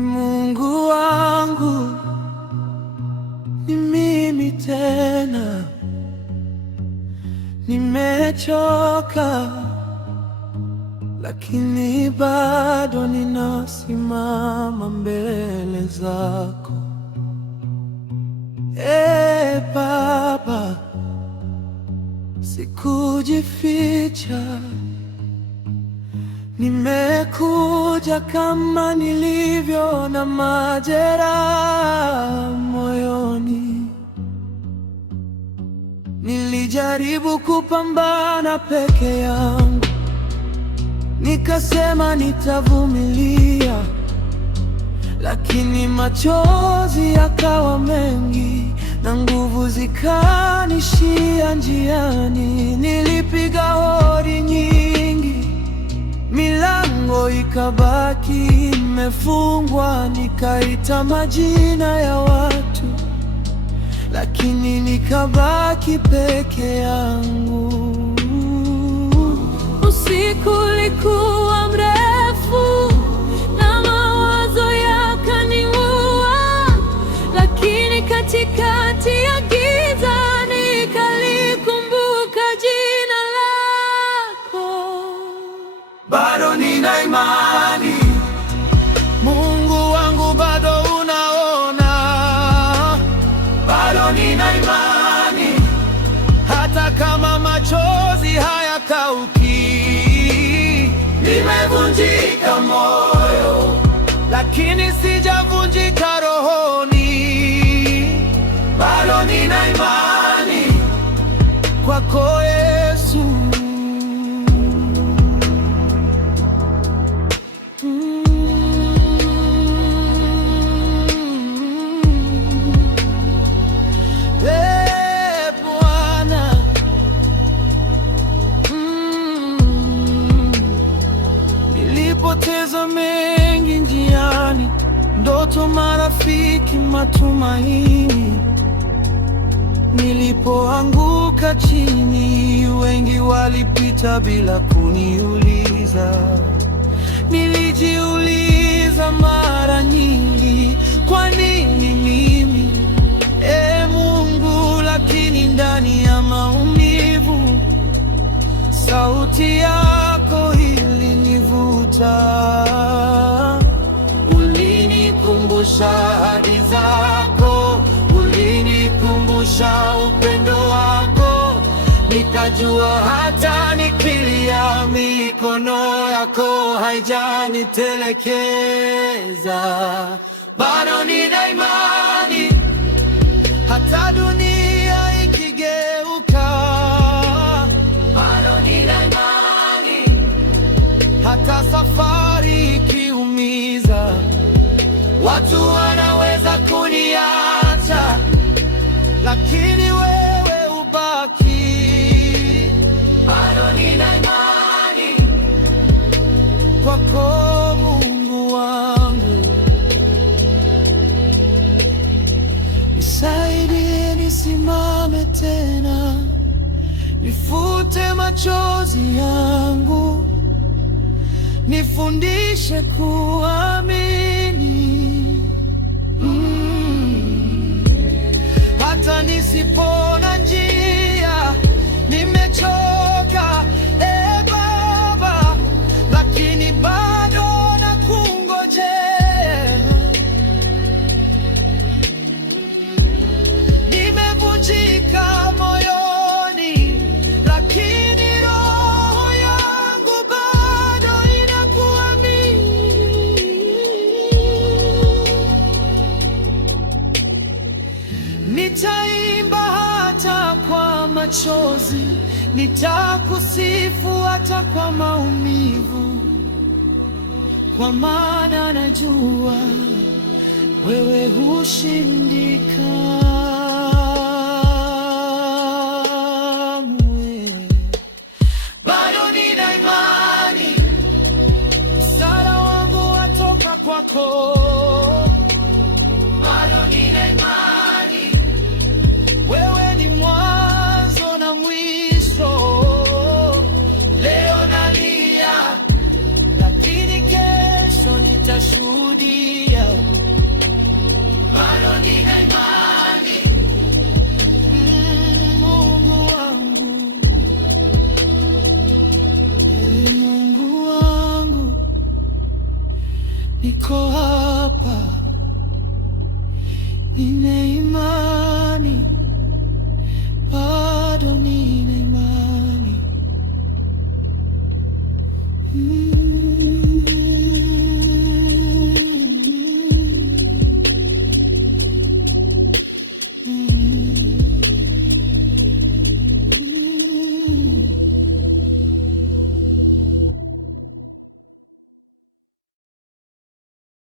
Mungu wangu, ni mimi tena, nimechoka, lakini bado ninasimama mbele zako. Baba, sikujificha, nimekuja kama nilivyo na majeraha moyoni. Nilijaribu kupambana peke yangu, nikasema nitavumilia, lakini machozi yakawa mengi na nguvu zikanishia njiani. Nilipiga hodi nyingi, milango ikabaki imefungwa, nikaita majina ya watu, lakini nikabaki peke yangu. Usiku ulikuwa mrefu na mawazo yakaniua, lakini katikati ya giza nikalikumbuka jina lako. Bado nina imani, Mungu wangu, bado unaona. Bado nina imani, hata kama machozi hayakauki. Nimevunjika moyo, lakini sijavunjika rohoni. Bado nina imani kwako Yesu. Bwana, nilipoteza mengi njiani, ndoto, marafiki, matumaini. Nilipoanguka chini, wengi walipita bila kuniuliza. Nilijiuliza mara nyingi, kwa nini mimi? Mungu, lakini ndani ya maumivu, sauti yako ilinivuta. Ulinikumbusha ahadi zako, ulinikumbusha upendo wako. Nikajua hata nikilia, mikono yako haijanitelekeza. Bado nina imani, hata dunia ikigeuka. Bado nina imani, hata safari ikiumiza. Watu wanaweza kuniacha, lakini wewe ubaki. Bado nina imani kwako Mungu wangu. Nisaidie nisimame tena, nifute machozi yangu, nifundishe kuamini. Hata nisipona njia, nimechoka Baba, lakini bado nakungojea. Nimevunjika moyoni, lakini roho yangu bado inakuamini. Nitaimba hata kwa machozi, nitakusifu hata kwa maumivu, kwa maana najua wewe hushindika. Bado nina imani, msaada wangu watoka kwako. Bado nina imani, wewe ni mwanzo na mwisho. Leo nalia, lakini kesho nitashuhudia. Bado nina imani, Mungu wangu, ewe Mungu wangu, niko hapa, nina imani.